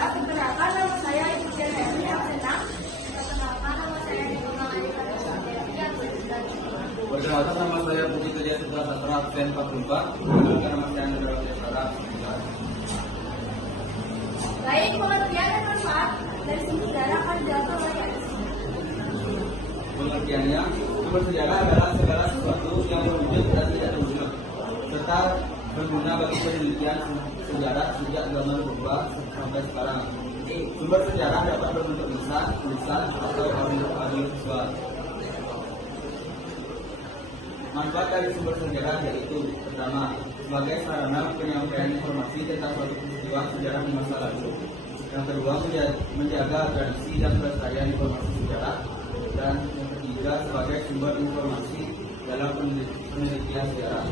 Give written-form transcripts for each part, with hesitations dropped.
Perkenalkan nama saya Ibu Jenny yang senang. Perkenalkan nama saya Ibu Malika yang bersenang. Perkenalkan nama saya Budi Teja Sutra Sastra absen 44. Perkenalkan nama saya Andra Sastra. Baik, pengertian dan manfaat dari sumber sejarah akan dijelaskan oleh Aris. Pengertiannya, sumber sejarah adalah segala sesuatu yang berwujud dan tidak berwujud, serta berguna bagi penelitian sejarah sejak zaman purba sampai sekarang. Sumber sejarah dapat berbentuk lisan, tulisan, atau audio visual. Manfaat dari sumber sejarah yaitu: pertama, sebagai sarana penyampaian informasi tentang suatu peristiwa sejarah di masa lalu. Yang kedua, menjaga tradisi dan pelestarian informasi sejarah. Dan yang ketiga, sebagai sumber informasi dalam penelitian sejarah.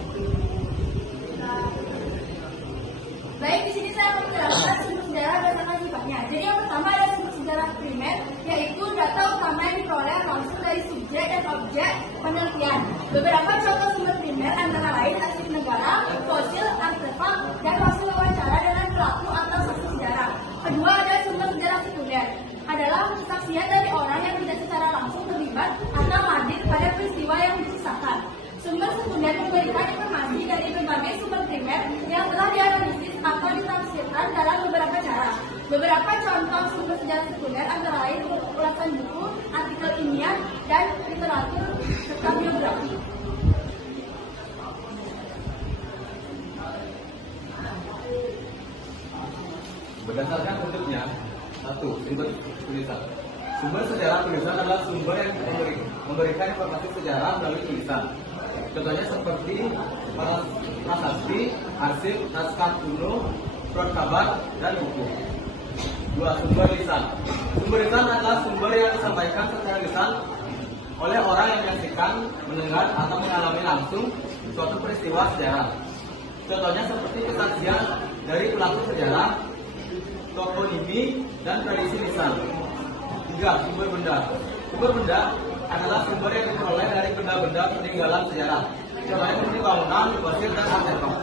Baik, di sini saya akan menjelaskan sumber sejarah berdasarkan sifatnya. Jadi yang pertama ada sumber sejarah primer, yaitu data utama yang diperoleh langsung dari subjek dan objek penelitian. Beberapa contoh sumber primer antara lain arsip negara, fosil, artefak, dan hasil wawancara dengan pelaku atau saksi sejarah. Kedua ada sumber sejarah sekunder, adalah kesaksian dari orang yang tidak secara langsung terlibat atau hadir pada peristiwa yang dikisahkan. Sumber sekunder memberikan informasi dari berbagai sumber primer yang telah dianalisis atau ditafsirkan dalam beberapa cara. Beberapa contoh sumber sejarah sekunder antara lain ulasan buku, artikel ilmiah, dan literatur serta biografi. Berdasarkan bentuknya, satu, sumber tulisan. Sumber sejarah tulisan adalah sumber yang memberikan informasi sejarah melalui tulisan. Contohnya seperti prasasti, arsip, naskah kuno, surat kabar, dan buku. Dua, sumber lisan. Sumber lisan adalah sumber yang disampaikan secara lisan oleh orang yang menyaksikan, mendengar, atau mengalami langsung suatu peristiwa sejarah. Contohnya seperti kesaksian dari pelaku sejarah, toponimi, dan tradisi lisan. Tiga, sumber benda. Sumber benda adalah sumber yang diperoleh dari benda-benda peninggalan sejarah. Contohnya seperti bangunan, fosil, dan artefak.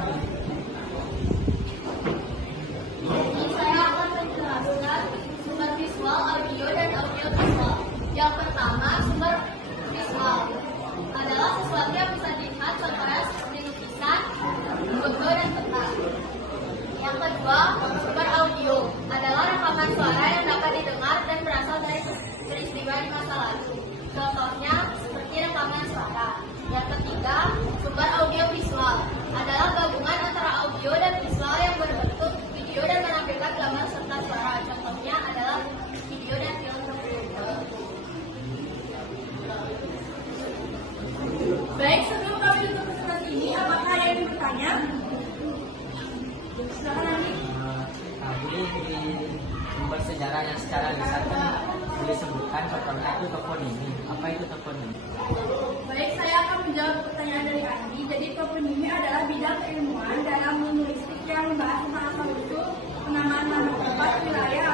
Saya akan menjelaskan sumber visual, audio, dan audio visual. Yang pertama, sumber visual adalah sesuatu yang bisa dilihat, contohnya seperti lukisan, foto, dan peta. Yang kedua, sumber audio adalah rekaman suara yang dapat didengar dan berasal dari peristiwa di masa lalu. Contohnya seperti rekaman suara. Yang ketiga, sumber audio visual adalah gabungan antara audio dan visual yang berbentuk video dan menampilkan gambar serta suara. Contohnya adalah video dan film dokumenter. Baik, sebelum kami tutup presentasi ini, apakah ada yang bertanya? Silakan Andi. Tadi di sumber sejarah yang secara lisan disebutkan contohnya itu toponimi. Apa itu toponimi? Baik, saya akan menjawab pertanyaan dari Andi. Jadi toponimi adalah bidang keilmuan dalam linguistik yang membahas tentang asal usul, penamaan nama tempat, wilayah,